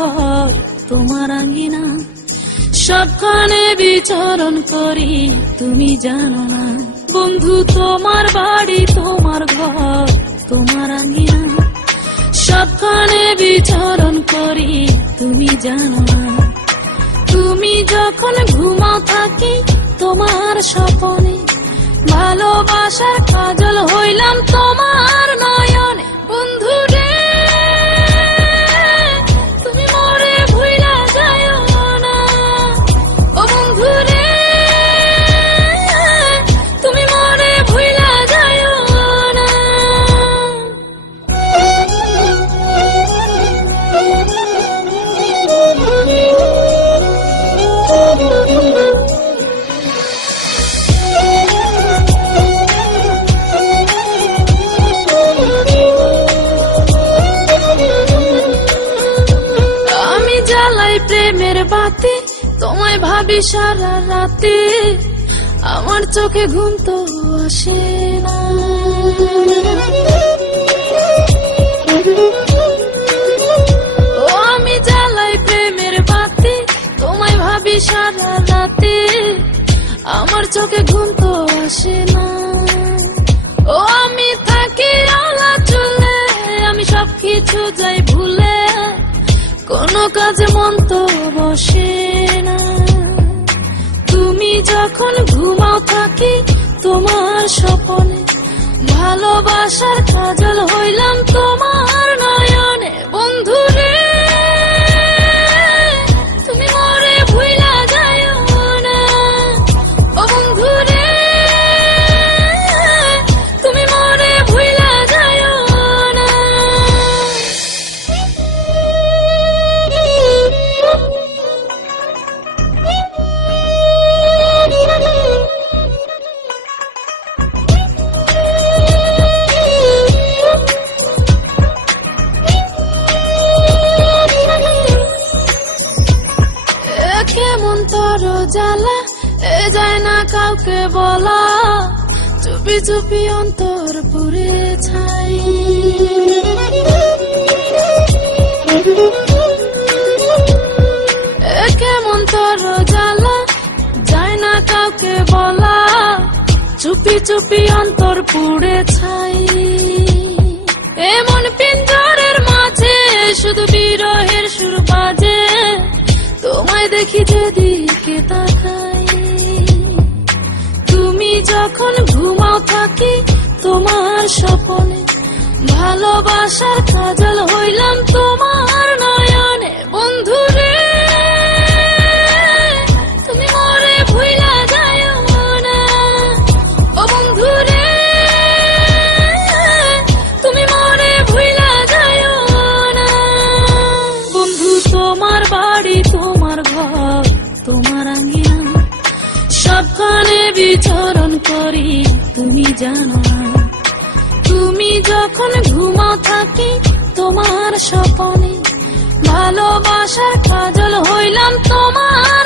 ঘর তোমার আঙ্গিনা, সবখানে বিচরণ করি তুমি জানো না। বন্ধু তোমার বাড়ি তোমার ঘর তোমার আঙ্গিনা, সবখানে বিচরণ করি তুমি জানো না। তুমি যখন ঘুমাও থাকি তোমার স্বপনে, ভালোবাসার কাজল হইলাম তোমার নয়নে। বন্ধু রে তুমি মরে ভুইলা যায়ো না, ও বন্ধু রে তুমি মরে ভুইলা যায়ো না। আমি জ্বালাই প্রেমের বাতি, তোমায় ভাবি সারা রাতে, আমার চোখে ঘুম তো আসে না। ও আমি জ্বালাই প্রেমের বাতি, তোমায় ভাবি সারা রাতে, আমার চোখে ঘুম তো আসে না। ও আমি থাকি আলা চুলে, আমি সবকিছু যাই ভুলে, কোনো কাজে মন তো বসে না। তুমি যখন ঘুমাও থাকি তোমার স্বপনে, ভালোবাসার কাজল হইলাম তোমার নয়নে। বন্ধু রে তুমি মরে ভুইলা যায়ো না, ও বন্ধু রে তুমি মরে ভুইলা যায়ো না। কেমন তোর জ্বালা এ যায় না কাউকে বলা, চুপি চুপি অন্তর পুরে ছাই। কেমন তোর জ্বালা যায় না কাউকে বলা, চুপি চুপি অন্তর পুড়ে ছাই। এমন পিঞ্জরের মাঝে শুধু বিরহের সুর বাজে, তোমায় দেখি যেদিকে তাকাই। তুমি যখন ঘুমাও থাকি তোমার স্বপনে, ভালোবাসার কাজল হইলাম তোমার নয়নে। বন্ধু রে তুমি মরে ভুইলা যায়ো না, ও বন্ধু রে তুমি মরে ভুইলা যায়ো না। বন্ধু তোমার বাড়ি তোমার ঘর তোমার আঙ্গিনা, সবখানে বিচরণ করি তুমি জানো না। তুমি যখন ঘুমাও থাকি তোমার স্বপনে, ভালোবাসার কাজল হইলাম তোমার